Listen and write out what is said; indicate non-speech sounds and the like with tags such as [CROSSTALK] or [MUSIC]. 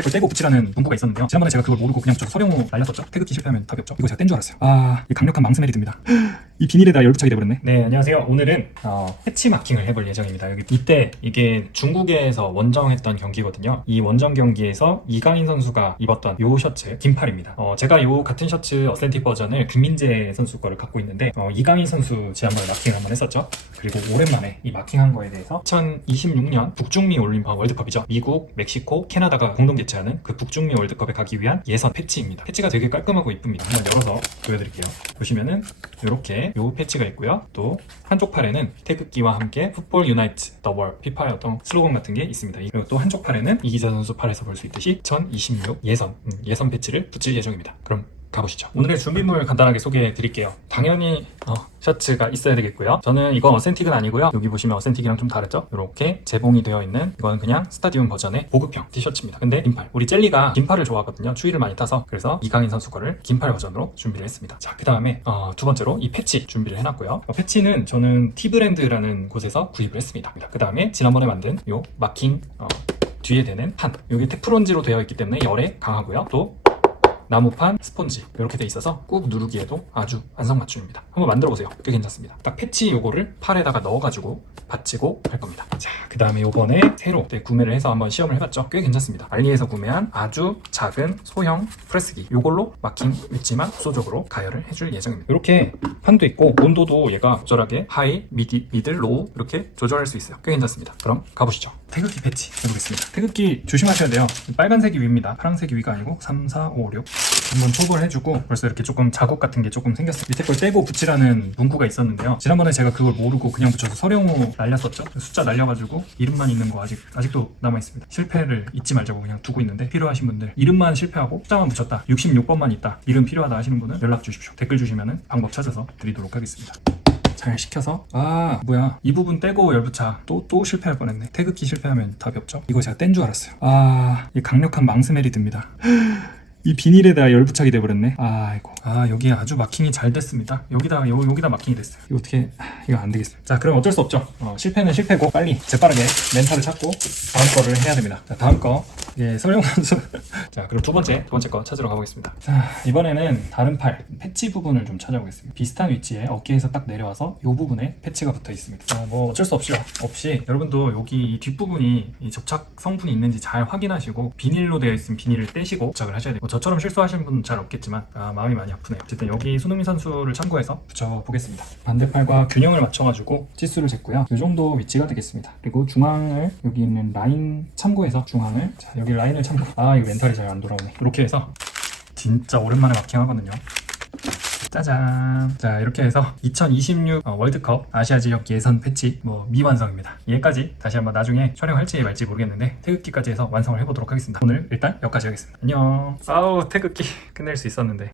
밑에 걸 떼고 붙이라는 문구가 있었는데요. 지난번에 제가 그걸 모르고 그냥 저 서령으로 날렸었죠. 태극기 실패하면 답이 없죠. 이거 제가 뗀 줄 알았어요. 아, 이 강력한 망스멜이 듭니다. 이 비닐에다 열부착이 돼버렸네. 네, 안녕하세요. 오늘은 어, 패치 마킹을 해볼 예정입니다. 여기 이때 이게 중국에서 원정했던 경기거든요. 이 원정 경기에서 이강인 선수가 입었던 요 셔츠 긴팔입니다. 어, 제가 요 같은 셔츠 어센틱 버전을 김민재 선수 거를 갖고 있는데 어, 이강인 선수 지난번에 마킹을 한번 했었죠. 그리고 오랜만에 이 마킹한 거에 대해서 2026년 북중미 올림픽 월드컵이죠. 미국, 멕시코, 캐나다가 공동 개최하는 그 북중미 월드컵에 가기 위한 예선 패치입니다. 패치가 되게 깔끔하고 이쁩니다. 한번 열어서 보여드릴게요. 보시면은 이렇게 요 패치가 있고요. 또 한쪽 팔에는 태극기와 함께 풋볼 유나이트 더월 피파의 어떤 슬로건 같은 게 있습니다. 그리고 또 한쪽 팔에는 이기자 선수 팔에서 볼 수 있듯이 2026 예선 음, 예선 패치를 붙일 예정입니다. 그럼 가보시죠. 오늘의 준비물 간단하게 소개해 드릴게요. 당연히 어, 셔츠가 있어야 되겠고요. 저는 이건 어센틱은 아니고요. 여기 보시면 어센틱이랑 좀 다르죠? 이렇게 재봉이 되어 있는 이건 그냥 스타디움 버전의 보급형 티셔츠입니다. 근데 긴팔. 우리 젤리가 긴팔을 좋아하거든요. 추위를 많이 타서 그래서 이강인 선수 거를 긴팔 버전으로 준비를 했습니다. 자, 그 다음에 어, 두 번째로 이 패치 준비를 해놨고요. 어, 패치는 저는 티브랜드라는 곳에서 구입을 했습니다. 그 다음에 지난번에 만든 요 마킹 어, 뒤에 되는 판. 여기 테프론지로 되어 있기 때문에 열에 강하고요. 또 나무판, 스폰지 이렇게 돼 있어서 꾹 누르기에도 아주 안성맞춤입니다. 한번 만들어 보세요. 꽤 괜찮습니다. 딱 패치 요거를 팔에다가 넣어가지고 받치고 할 겁니다. 자, 그 다음에 요번에 새로 네, 구매를 해서 한번 시험을 해봤죠. 꽤 괜찮습니다. 알리에서 구매한 아주 작은 소형 프레스기 요걸로 마킹 윗지만 소적으로 가열을 해줄 예정입니다. 이렇게 판도 있고 온도도 얘가 조절하게 하이, 미디, 미들, 로우 이렇게 조절할 수 있어요. 꽤 괜찮습니다. 그럼 가보시죠. 태극기 패치 해보겠습니다. 태극기 조심하셔야 돼요. 빨간색이 위입니다. 파란색이 위가 아니고 3, 4, 5, 6 한번 초벌 해주고 벌써 이렇게 조금 자국 같은 게 조금 생겼어요. 밑에 걸 떼고 붙이라는 문구가 있었는데요. 지난번에 제가 그걸 모르고 그냥 붙여서 서령으로 날렸었죠. 숫자 날려가지고 이름만 있는 거 아직 아직도 남아 있습니다. 실패를 잊지 말자고 그냥 두고 있는데 필요하신 분들 이름만 실패하고 숫자만 붙였다. 66번만 있다. 이름 필요하다 하시는 분은 연락 주십시오. 댓글 주시면은 방법 찾아서 드리도록 하겠습니다. 잘 시켜서 아 뭐야 이 부분 떼고 열부차 또 또 실패할 뻔했네. 태극기 실패하면 답이 없죠? 이거 제가 뗀 줄 알았어요. 아 이 강력한 망스멜이 듭니다. [GASPS] 이 비닐에다 열부착이 돼버렸네. 아이고. 아 여기 아주 마킹이 잘 됐습니다. 여기다 요, 여기다 마킹이 됐어요. 이거 어떻게 아, 이거 안 되겠어요. 자 그럼 어쩔 수 없죠. 어, 실패는 실패고 빨리 재빠르게 멘탈을 찾고 다음 거를 해야 됩니다. 자 다음 거 이게 설령 선수 [LAUGHS] 자 그럼 두 번째 두 번째 거 찾으러 가보겠습니다. 자 이번에는 다른 팔 패치 부분을 좀 찾아보겠습니다. 비슷한 위치에 어깨에서 딱 내려와서 이 부분에 패치가 붙어 있습니다. 어, 뭐 어쩔 수 없이 없이 여러분도 여기 이 뒷부분이 이 접착 성분이 있는지 잘 확인하시고 비닐로 되어 있으면 비닐을 떼시고 접착을 하셔야 돼요. 뭐 저처럼 실수하시는 분은 잘 없겠지만 아, 마음이 많이 아프네요. 어쨌든 여기 손흥민 선수를 참고해서 붙여보겠습니다. 반대팔과 균형을 맞춰가지고 치수를 쟀고요. 이 정도 위치가 되겠습니다. 그리고 중앙을 여기 있는 라인 참고해서 중앙을 자 여기 라인을 참고 아 이거 멘탈이 잘 안 돌아오네 이렇게 해서 진짜 오랜만에 마킹 하거든요 짜잔. 자, 이렇게 해서 2026 어, 월드컵 아시아 지역 예선 패치 뭐 미완성입니다. 얘까지 다시 한번 나중에 촬영할지 말지 모르겠는데 태극기까지 해서 완성을 해보도록 하겠습니다. 오늘 일단 여기까지 하겠습니다. 안녕. 아우 태극기 [LAUGHS] 끝낼 수 있었는데.